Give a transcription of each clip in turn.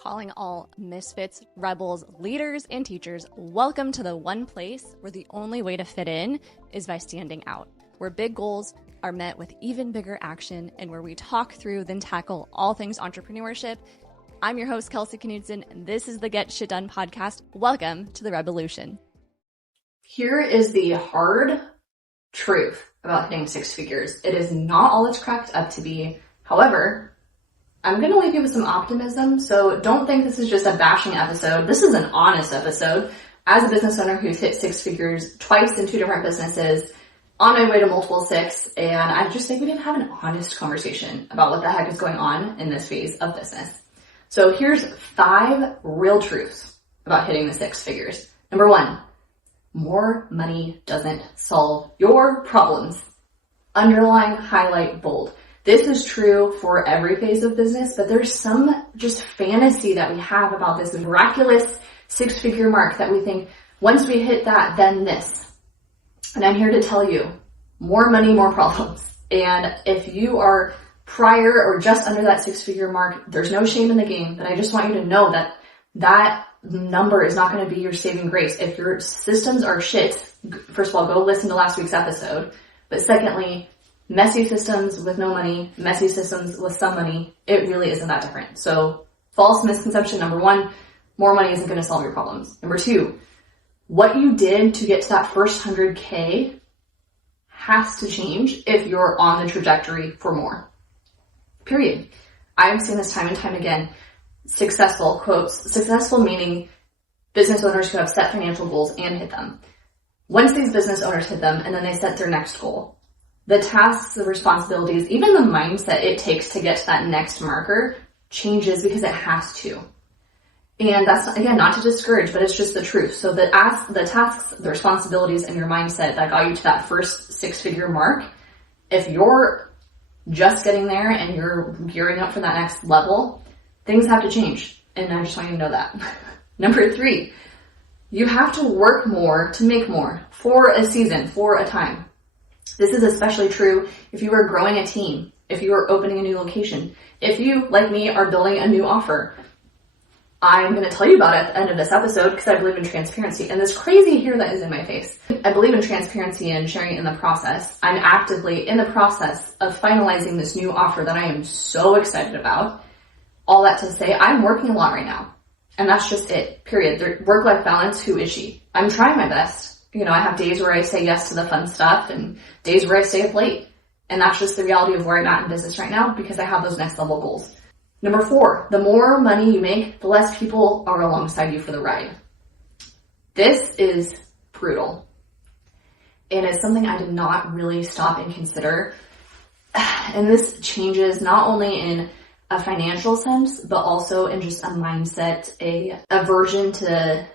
Calling all misfits, rebels, leaders, and teachers, welcome to the one place where the only way to fit in is by standing out, where big goals are met with even bigger action, and where we talk through then tackle all things entrepreneurship. I'm your host, Kelsey Knudsen, and this is the Get Shit Done podcast. Welcome to the Revolution. Here is the hard truth about hitting six figures. It is not all it's cracked up to be. However, I'm going to leave you with some optimism, so don't think this is just a bashing episode. This is an honest episode. As a business owner who's hit six figures twice in two different businesses, on my way to multiple six, and I just think we need to have an honest conversation about what the heck is going on in this phase of business. So here's 5 real truths about hitting the six figures. Number 1, more money doesn't solve your problems. Underline, highlight, bold. This is true for every phase of business, but there's some just fantasy that we have about this miraculous six-figure mark that we think once we hit that, then this. And I'm here to tell you, more money, more problems. And if you are prior or just under that six-figure mark, there's no shame in the game, but I just want you to know that that number is not going to be your saving grace. If your systems are shit, first of all, go listen to last week's episode. But secondly, messy systems with no money, messy systems with some money, it really isn't that different. So false misconception number 1, more money isn't going to solve your problems. Number 2, what you did to get to that first 100K has to change if you're on the trajectory for more. Period. I've seen this time and time again. Successful, quotes, successful meaning business owners who have set financial goals and hit them. Once these business owners hit them and then they set their next goal, the tasks, the responsibilities, even the mindset it takes to get to that next marker changes because it has to. And that's, again, not to discourage, but it's just the truth. So the tasks, the responsibilities, and your mindset that got you to that first six-figure mark, if you're just getting there and you're gearing up for that next level, things have to change. And I just want you to know that. Number 3, you have to work more to make more for a season, for a time. This is especially true if you are growing a team, if you are opening a new location, if you, like me, are building a new offer. I'm going to tell you about it at the end of this episode because I believe in transparency. And this crazy hair that is in my face. I believe in transparency and sharing it in the process. I'm actively in the process of finalizing this new offer that I am so excited about. All that to say, I'm working a lot right now. And that's just it, period. Work-life balance, who is she? I'm trying my best. You know, I have days where I say yes to the fun stuff and days where I stay up late. And that's just the reality of where I'm at in business right now because I have those next level goals. Number 4, the more money you make, the less people are alongside you for the ride. This is brutal. And it's something I did not really stop and consider. And this changes not only in a financial sense, but also in just a mindset, a aversion to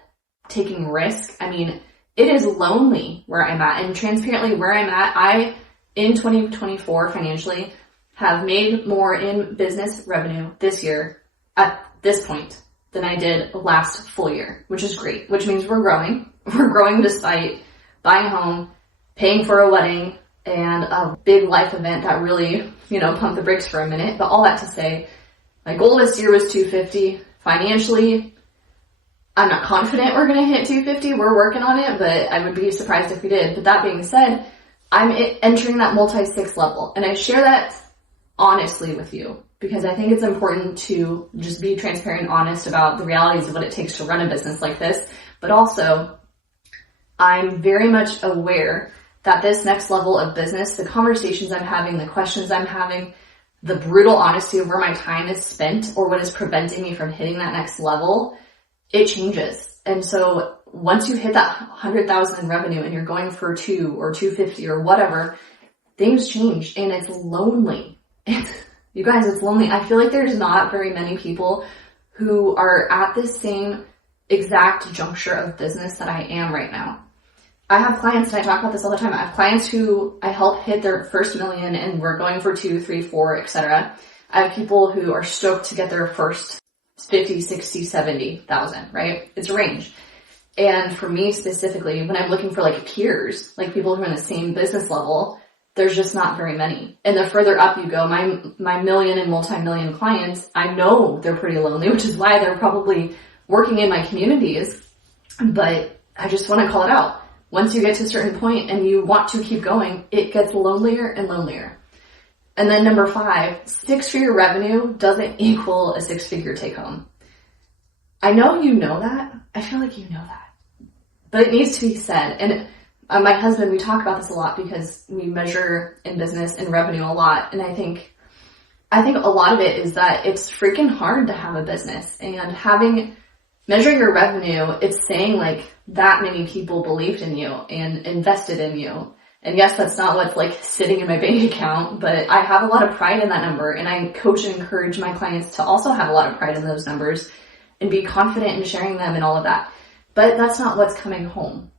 taking risk. I mean, it is lonely where I'm at, and transparently where I'm at, I, in 2024 financially, have made more in business revenue this year at this point than I did last full year, which is great, which means we're growing. We're growing despite buying a home, paying for a wedding, and a big life event that really, pumped the brakes for a minute. But all that to say, my goal this year was 250. Financially, I'm not confident we're going to hit 250. We're working on it, but I would be surprised if we did. But that being said, I'm entering that multi-six level. And I share that honestly with you because I think it's important to just be transparent and honest about the realities of what it takes to run a business like this. But also, I'm very much aware that this next level of business, the conversations I'm having, the questions I'm having, the brutal honesty of where my time is spent or what is preventing me from hitting that next level, it changes. And so once you hit that 100,000 in revenue and you're going for 2 or 250 or whatever, things change and it's lonely. You guys, it's lonely. I feel like there's not very many people who are at this same exact juncture of business that I am right now. I have clients, and I talk about this all the time. I have clients who I help hit their first million and we're going for 2, 3, 4, etc. I have people who are stoked to get their first 50, 60, 70,000, right? It's a range. And for me specifically, when I'm looking for like peers, like people who are in the same business level, there's just not very many. And the further up you go, my million and multi-million clients, I know they're pretty lonely, which is why they're probably working in my communities. But I just want to call it out. Once you get to a certain point and you want to keep going, it gets lonelier and lonelier. And then number 5, 6-figure revenue doesn't equal a 6-figure take home. I know you know that. I feel like you know that. But it needs to be said. And my husband, we talk about this a lot because we measure in business and revenue a lot. And I think a lot of it is that it's freaking hard to have a business, and measuring your revenue, it's saying like that many people believed in you and invested in you. And yes, that's not what's like sitting in my bank account, but I have a lot of pride in that number, and I coach and encourage my clients to also have a lot of pride in those numbers and be confident in sharing them and all of that. But that's not what's coming home.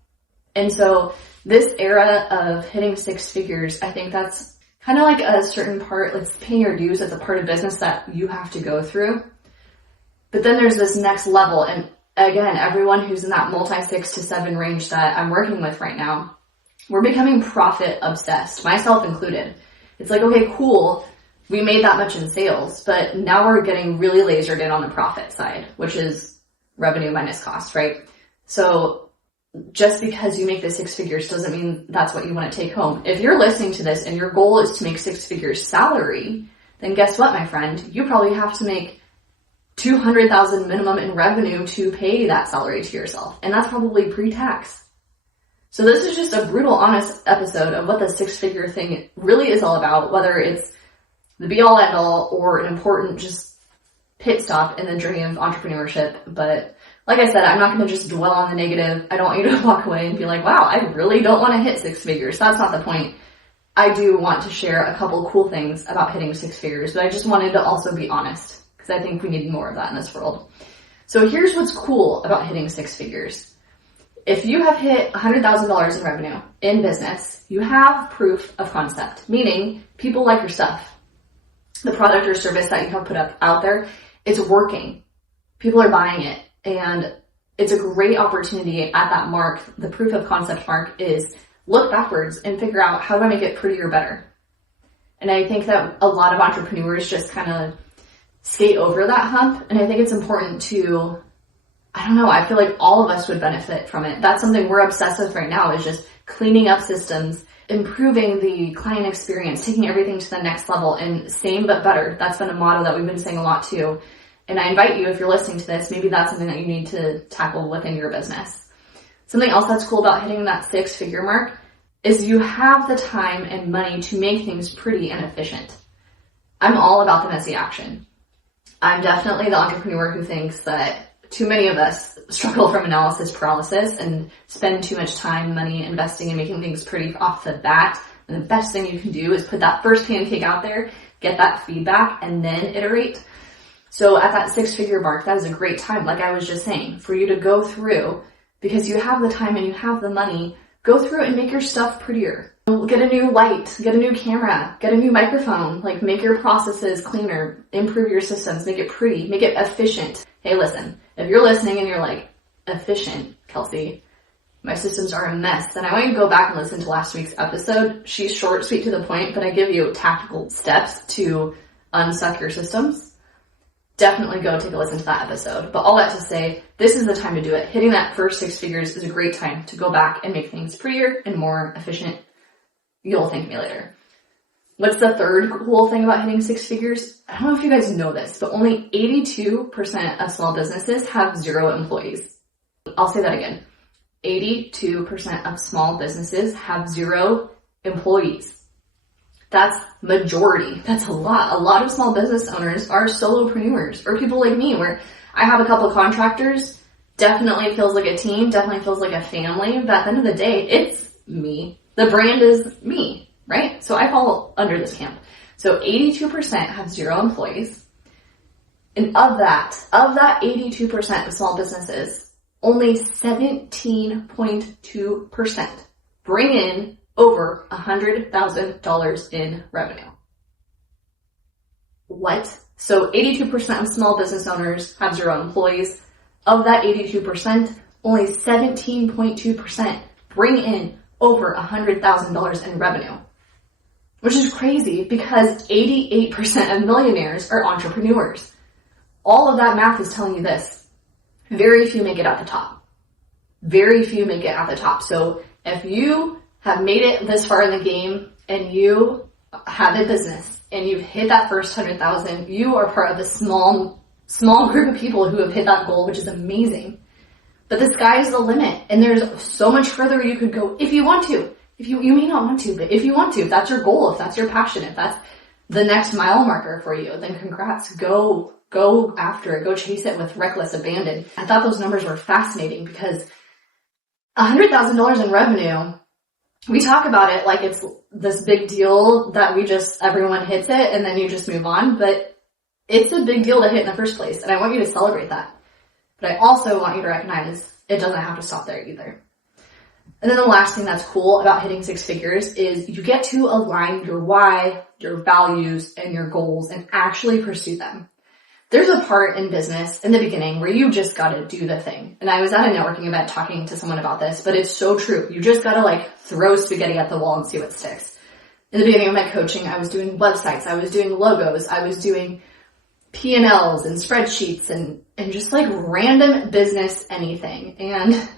And so this era of hitting 6 figures, I think that's kind of like a certain part, like paying your dues as a part of business that you have to go through. But then there's this next level. And again, everyone who's in that multi-6 to 7 range that I'm working with right now, we're becoming profit obsessed, myself included. It's like, okay, cool. We made that much in sales, but now we're getting really lasered in on the profit side, which is revenue minus cost, right? So just because you make the 6 figures doesn't mean that's what you want to take home. If you're listening to this and your goal is to make 6 figures salary, then guess what, my friend? You probably have to make $200,000 minimum in revenue to pay that salary to yourself. And that's probably pre-tax. So this is just a brutal, honest episode of what the 6-figure thing really is all about, whether it's the be all end all or an important just pit stop in the journey of entrepreneurship. But like I said, I'm not going to just dwell on the negative. I don't want you to walk away and be like, wow, I really don't want to hit 6 figures. That's not the point. I do want to share a couple cool things about hitting 6 figures, but I just wanted to also be honest, because I think we need more of that in this world. So here's what's cool about hitting 6 figures. If you have hit $100,000 in revenue in business, you have proof of concept, meaning people like your stuff. The product or service that you have put up out there, it's working. People are buying it, and it's a great opportunity at that mark. The proof of concept mark is look backwards and figure out, how do I make it prettier, better? And I think that a lot of entrepreneurs just kind of skate over that hump. And I think it's important to, I feel like all of us would benefit from it. That's something we're obsessed with right now, is just cleaning up systems, improving the client experience, taking everything to the next level, and same but better. That's been a motto that we've been saying a lot too. And I invite you, if you're listening to this, maybe that's something that you need to tackle within your business. Something else that's cool about hitting that 6-figure mark is you have the time and money to make things pretty and efficient. I'm all about the messy action. I'm definitely the entrepreneur who thinks that too many of us struggle from analysis paralysis and spend too much time, money investing in making things pretty off the bat. And the best thing you can do is put that first pancake out there, get that feedback, and then iterate. So at that 6-figure mark, that is a great time, like I was just saying, for you to go through, because you have the time and you have the money, go through and make your stuff prettier. Get a new light, get a new camera, get a new microphone, like make your processes cleaner, improve your systems, make it pretty, make it efficient. Hey, listen, if you're listening and you're like, efficient, Kelsey, my systems are a mess, then I want you to go back and listen to last week's episode. She's short, sweet, to the point, but I give you tactical steps to unsuck your systems. Definitely go take a listen to that episode. But all that to say, this is the time to do it. Hitting that first 6 figures is a great time to go back and make things prettier and more efficient. You'll thank me later. What's the third cool thing about hitting 6 figures? I don't know if you guys know this, but only 82% of small businesses have 0 employees. I'll say that again. 82% of small businesses have 0 employees. That's majority. That's a lot. A lot of small business owners are solopreneurs, or people like me, where I have a couple contractors. Definitely feels like a team, definitely feels like a family, but at the end of the day, it's me. The brand is me, right? So I fall under this camp. So 82% have 0 employees. And of that 82% of small businesses, only 17.2% bring in over $100,000 in revenue. What? So 82% of small business owners have 0 employees. Of that 82%, only 17.2% bring in over $100,000 in revenue. which is crazy because 88% of millionaires are entrepreneurs. All of that math is telling you this. Very few make it at the top. Very few make it at the top. So if you have made it this far in the game and you have a business and you've hit that first 100,000, you are part of the small group of people who have hit that goal, which is amazing. But the sky is the limit, and there's so much further you could go if you want to. If you may not want to, but if you want to, if that's your goal, if that's your passion, if that's the next mile marker for you, then congrats. Go after it. Go chase it with reckless abandon. I thought those numbers were fascinating because $100,000 in revenue, we talk about it like it's this big deal that everyone hits it and then you just move on, but it's a big deal to hit in the first place, and I want you to celebrate that. But I also want you to recognize it doesn't have to stop there either. And then the last thing that's cool about hitting six figures is you get to align your why, your values, and your goals and actually pursue them. There's a part in business in the beginning where you just gotta do the thing. And I was at a networking event talking to someone about this, but it's so true. You just gotta throw spaghetti at the wall and see what sticks. In the beginning of my coaching, I was doing websites, I was doing logos, I was doing P&Ls and spreadsheets and just random business anything. And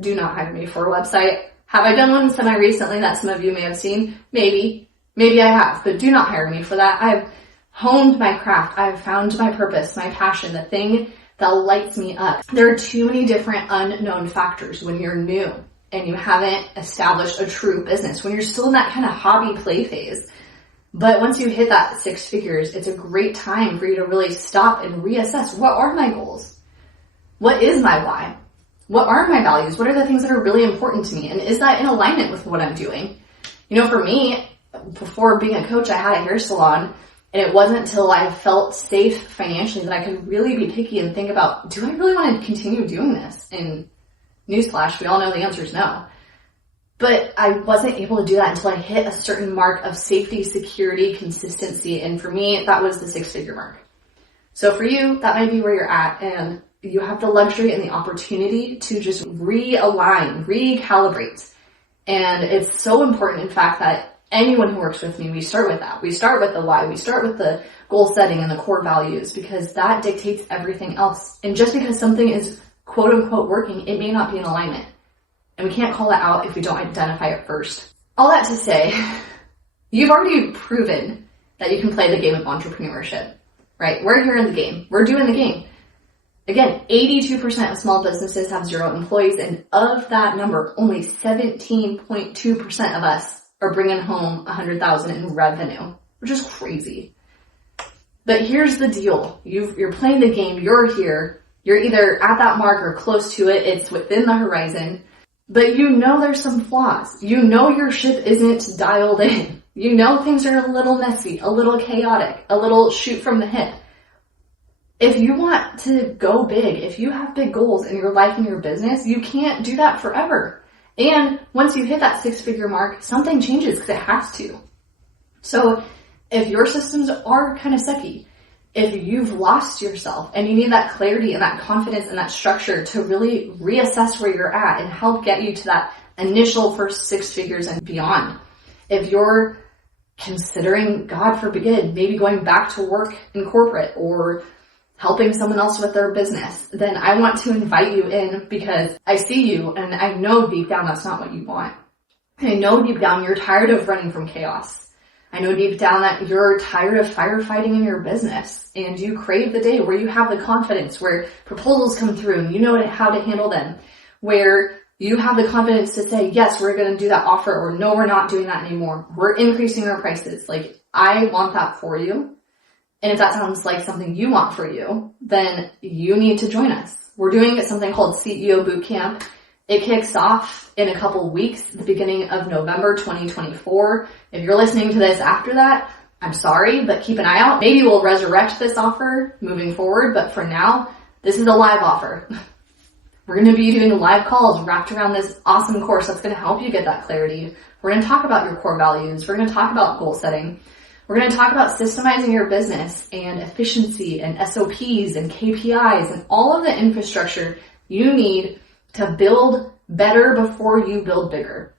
do not hire me for a website. Have I done one semi-recently that some of you may have seen? Maybe I have, but do not hire me for that. I've honed my craft. I've found my purpose, my passion, the thing that lights me up. There are too many different unknown factors when you're new and you haven't established a true business, when you're still in that kind of hobby play phase. But once you hit that six figures, it's a great time for you to really stop and reassess. What are my goals? What is my why? What are my values? What are the things that are really important to me? And is that in alignment with what I'm doing? For me, before being a coach, I had a hair salon, and it wasn't until I felt safe financially that I could really be picky and think about, do I really want to continue doing this? And newsflash, we all know the answer is no. But I wasn't able to do that until I hit a certain mark of safety, security, consistency. And for me, that was the six-figure mark. So for you, that might be where you're at, and you have the luxury and the opportunity to just realign, recalibrate. And it's so important, in fact, that anyone who works with me, we start with that. We start with the why. We start with the goal setting and the core values, because that dictates everything else. And just because something is quote unquote working, it may not be in alignment. And we can't call that out if we don't identify it first. All that to say, you've already proven that you can play the game of entrepreneurship, right? We're here in the game. We're doing the game. Again, 82% of small businesses have 0 employees, and of that number, only 17.2% of us are bringing home $100,000 in revenue, which is crazy. But here's the deal. You're playing the game. You're here. You're either at that mark or close to it. It's within the horizon. But there's some flaws. Your ship isn't dialed in. Things are a little messy, a little chaotic, a little shoot from the hip. If you want to go big, if you have big goals in your life and your business, you can't do that forever. And once you hit that six-figure mark, something changes because it has to. So if your systems are kind of sucky, if you've lost yourself and you need that clarity and that confidence and that structure to really reassess where you're at and help get you to that initial first six figures and beyond, if you're considering, God forbid, maybe going back to work in corporate or helping someone else with their business, then I want to invite you in, because I see you and I know deep down that's not what you want. I know deep down you're tired of running from chaos. I know deep down that you're tired of firefighting in your business and you crave the day where you have the confidence, where proposals come through and you know how to handle them, where you have the confidence to say, yes, we're going to do that offer, or no, we're not doing that anymore. We're increasing our prices. I want that for you. And if that sounds like something you want for you, then you need to join us. We're doing something called CEO Bootcamp. It kicks off in a couple weeks, the beginning of November 2024. If you're listening to this after that, I'm sorry, but keep an eye out. Maybe we'll resurrect this offer moving forward, but for now, this is a live offer. We're going to be doing live calls wrapped around this awesome course that's going to help you get that clarity. We're going to talk about your core values. We're going to talk about goal setting. We're going to talk about systemizing your business and efficiency and SOPs and KPIs and all of the infrastructure you need to build better before you build bigger.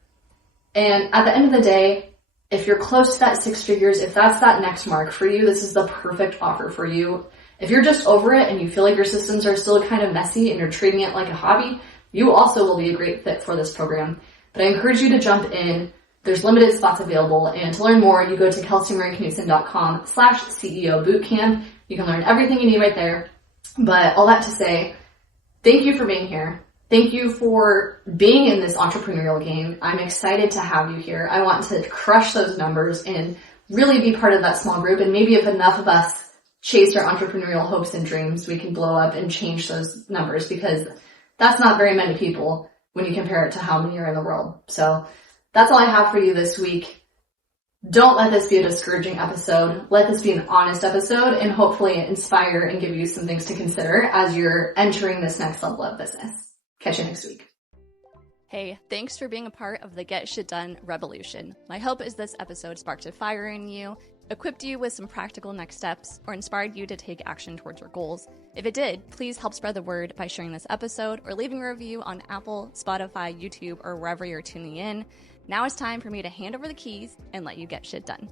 And at the end of the day, If you're close to that 6 figures, if that's that next mark for you, this is the perfect offer for you. If you're just over it and you feel like your systems are still kind of messy and you're treating it like a hobby, you also will be a great fit for this program. But I encourage you to jump in. There's limited spots available, and to learn more, you go to kelseymarieknudsen.com/CEO bootcamp. You can learn everything you need right there. But all that to say, thank you for being here. Thank you for being in this entrepreneurial game. I'm excited to have you here. I want to crush those numbers and really be part of that small group. And maybe if enough of us chase our entrepreneurial hopes and dreams, we can blow up and change those numbers, because that's not very many people when you compare it to how many are in the world. So that's all I have for you this week. Don't let this be a discouraging episode. Let this be an honest episode and hopefully inspire and give you some things to consider as you're entering this next level of business. Catch you next week. Hey, thanks for being a part of the Get Shit Done revolution. My hope is this episode sparked a fire in you, equipped you with some practical next steps, or inspired you to take action towards your goals. If it did, please help spread the word by sharing this episode or leaving a review on Apple, Spotify, YouTube, or wherever you're tuning in. Now it's time for me to hand over the keys and let you get shit done.